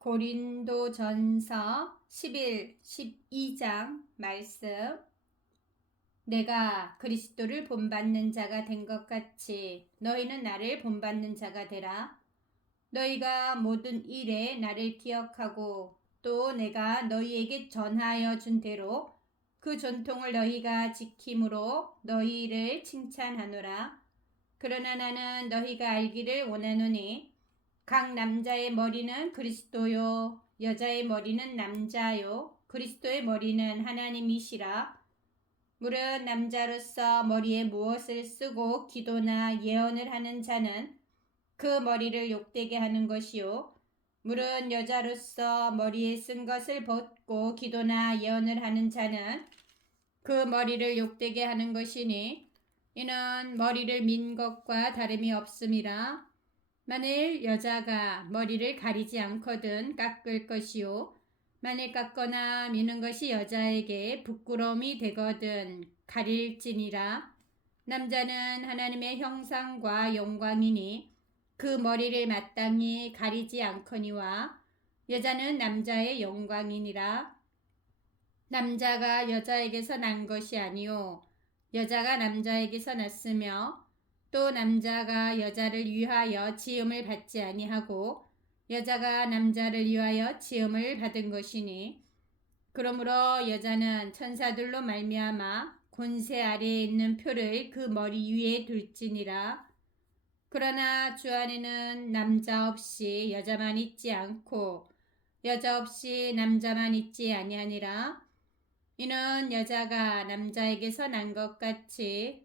고린도 전서 11, 12장 말씀 내가 그리스도를 본받는 자가 된 것 같이 너희는 나를 본받는 자가 되라. 너희가 모든 일에 나를 기억하고 또 내가 너희에게 전하여 준 대로 그 전통을 너희가 지킴으로 너희를 칭찬하노라. 그러나 나는 너희가 알기를 원하노니 각 남자의 머리는 그리스도요 여자의 머리는 남자요 그리스도의 머리는 하나님이시라. 물은 남자로서 머리에 무엇을 쓰고 기도나 예언을 하는 자는 그 머리를 욕되게 하는 것이요. 물은 여자로서 머리에 쓴 것을 벗고 기도나 예언을 하는 자는 그 머리를 욕되게 하는 것이니 이는 머리를 민 것과 다름이 없음이라. 만일 여자가 머리를 가리지 않거든 깎을 것이요. 만일 깎거나 미는 것이 여자에게 부끄러움이 되거든 가릴지니라. 남자는 하나님의 형상과 영광이니 그 머리를 마땅히 가리지 않거니와 여자는 남자의 영광이니라. 남자가 여자에게서 난 것이 아니요 여자가 남자에게서 났으며 또 남자가 여자를 위하여 지음을 받지 아니하고 여자가 남자를 위하여 지음을 받은 것이니 그러므로 여자는 천사들로 말미암아 권세 아래에 있는 표를 그 머리 위에 둘지니라. 그러나 주 안에는 남자 없이 여자만 있지 않고 여자 없이 남자만 있지 아니하니라. 이는 여자가 남자에게서 난 것 같이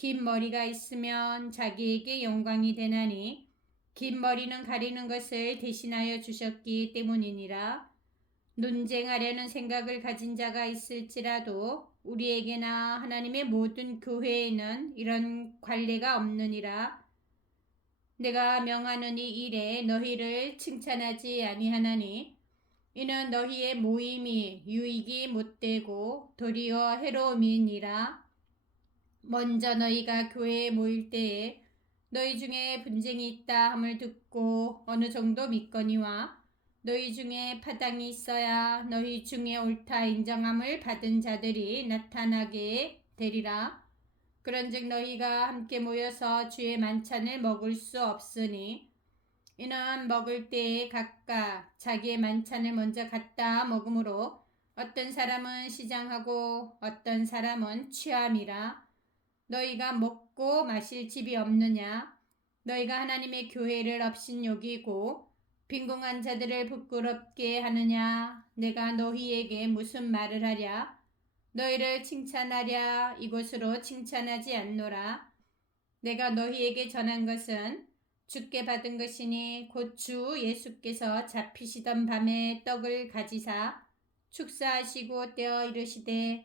긴 머리가 있으면 자기에게 영광이 되나니 긴 머리는 가리는 것을 대신하여 주셨기 때문이니라. 논쟁하려는 생각을 가진 자가 있을지라도 우리에게나 하나님의 모든 교회에는 이런 관례가 없느니라. 내가 명하는 이 일에 너희를 칭찬하지 아니하나니 이는 너희의 모임이 유익이 못되고 도리어 해로움이니라. 먼저 너희가 교회에 모일 때에 너희 중에 분쟁이 있다 함을 듣고 어느 정도 믿거니와 너희 중에 파당이 있어야 너희 중에 옳다 인정함을 받은 자들이 나타나게 되리라. 그런즉 너희가 함께 모여서 주의 만찬을 먹을 수 없으니 이는 먹을 때에 각각 자기의 만찬을 먼저 갖다 먹으므로 어떤 사람은 시장하고 어떤 사람은 취함이라 너희가 먹고 마실 집이 없느냐? 너희가 하나님의 교회를 없인 여기고 빈궁한 자들을 부끄럽게 하느냐? 내가 너희에게 무슨 말을 하랴? 너희를 칭찬하랴? 이곳으로 칭찬하지 않노라. 내가 너희에게 전한 것은 주께 받은 것이니 곧 주 예수께서 잡히시던 밤에 떡을 가지사 축사하시고 떼어 이르시되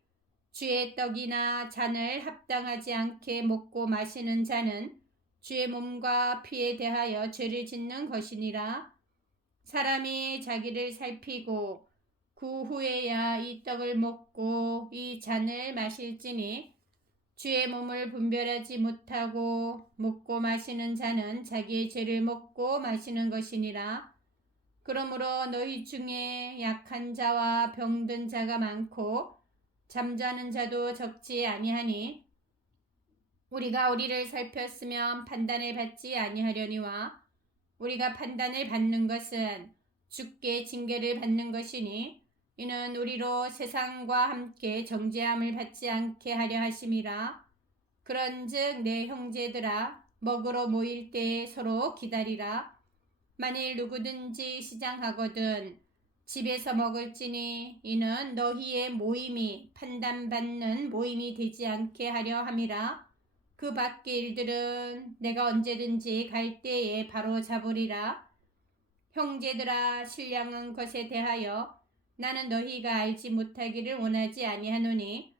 주의 떡이나 잔을 합당하지 않게 먹고 마시는 자는 주의 몸과 피에 대하여 죄를 짓는 것이니라. 사람이 자기를 살피고 그 후에야 이 떡을 먹고 이 잔을 마실지니 주의 몸을 분별하지 못하고 먹고 마시는 자는 자기의 죄를 먹고 마시는 것이니라. 그러므로 너희 중에 약한 자와 병든 자가 많고 잠자는 자도 적지 아니하니 우리가 우리를 살폈으면 판단을 받지 아니하려니와 우리가 판단을 받는 것은 주께 징계를 받는 것이니 이는 우리로 세상과 함께 정죄함을 받지 않게 하려 하심이라. 그런즉 내 형제들아 먹으러 모일 때에 서로 기다리라. 만일 누구든지 시장하거든 집에서 먹을지니 이는 너희의 모임이 판단받는 모임이 되지 않게 하려 함이라. 그 밖의 일들은 내가 언제든지 갈 때에 바로 잡으리라. 형제들아 신령한 것에 대하여 나는 너희가 알지 못하기를 원하지 아니하노니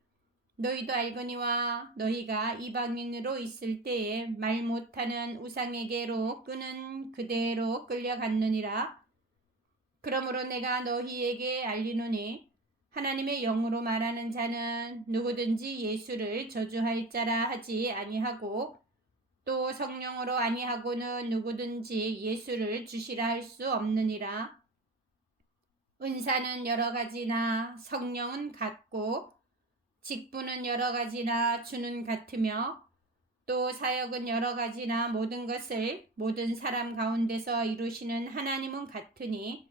너희도 알거니와 너희가 이방인으로 있을 때에 말 못하는 우상에게로 끄는 그대로 끌려갔느니라. 그러므로 내가 너희에게 알리노니 하나님의 영으로 말하는 자는 누구든지 예수를 저주할 자라 하지 아니하고 또 성령으로 아니하고는 누구든지 예수를 주시라 할 수 없느니라. 은사는 여러 가지나 성령은 같고 직분은 여러 가지나 주는 같으며 또 사역은 여러 가지나 모든 것을 모든 사람 가운데서 이루시는 하나님은 같으니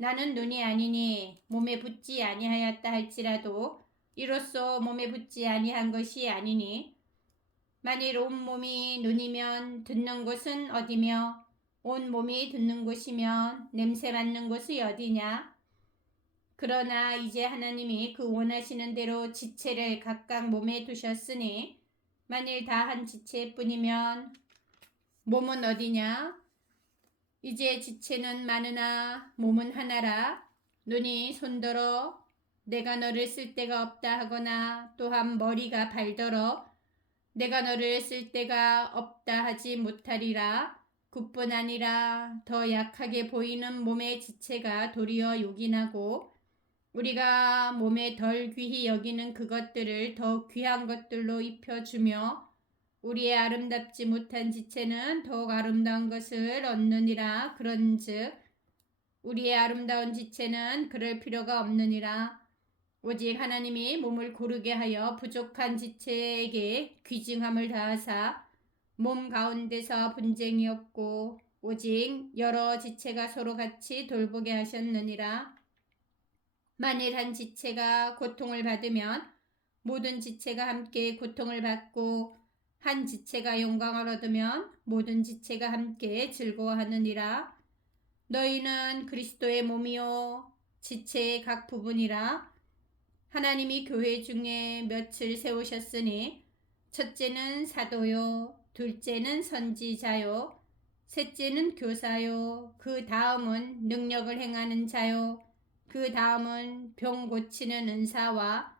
나는 눈이 아니니 몸에 붙지 아니하였다 할지라도 이로써 몸에 붙지 아니한 것이 아니니 만일 온 몸이 눈이면 듣는 곳은 어디며 온 몸이 듣는 곳이면 냄새 맡는 곳이 어디냐 그러나 이제 하나님이 그 원하시는 대로 지체를 각각 몸에 두셨으니 만일 다 한 지체뿐이면 몸은 어디냐? 이제 지체는 많으나 몸은 하나라. 눈이 손더러 내가 너를 쓸 데가 없다 하거나 또한 머리가 발더러 내가 너를 쓸 데가 없다 하지 못하리라. 그뿐 아니라 더 약하게 보이는 몸의 지체가 도리어 요긴하고 우리가 몸에 덜 귀히 여기는 그것들을 더 귀한 것들로 입혀주며 우리의 아름답지 못한 지체는 더욱 아름다운 것을 얻느니라. 그런즉 우리의 아름다운 지체는 그럴 필요가 없느니라. 오직 하나님이 몸을 고르게 하여 부족한 지체에게 귀증함을 다하사 몸 가운데서 분쟁이 없고 오직 여러 지체가 서로 같이 돌보게 하셨느니라. 만일 한 지체가 고통을 받으면 모든 지체가 함께 고통을 받고 한 지체가 영광을 얻으면 모든 지체가 함께 즐거워하느니라. 너희는 그리스도의 몸이요 지체의 각 부분이라. 하나님이 교회 중에 며칠 세우셨으니 첫째는 사도요, 둘째는 선지자요, 셋째는 교사요, 그 다음은 능력을 행하는 자요, 그 다음은 병 고치는 은사와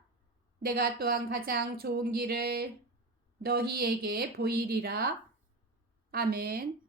내가 또한 가장 좋은 길을 너희에게 보이리라. 아멘.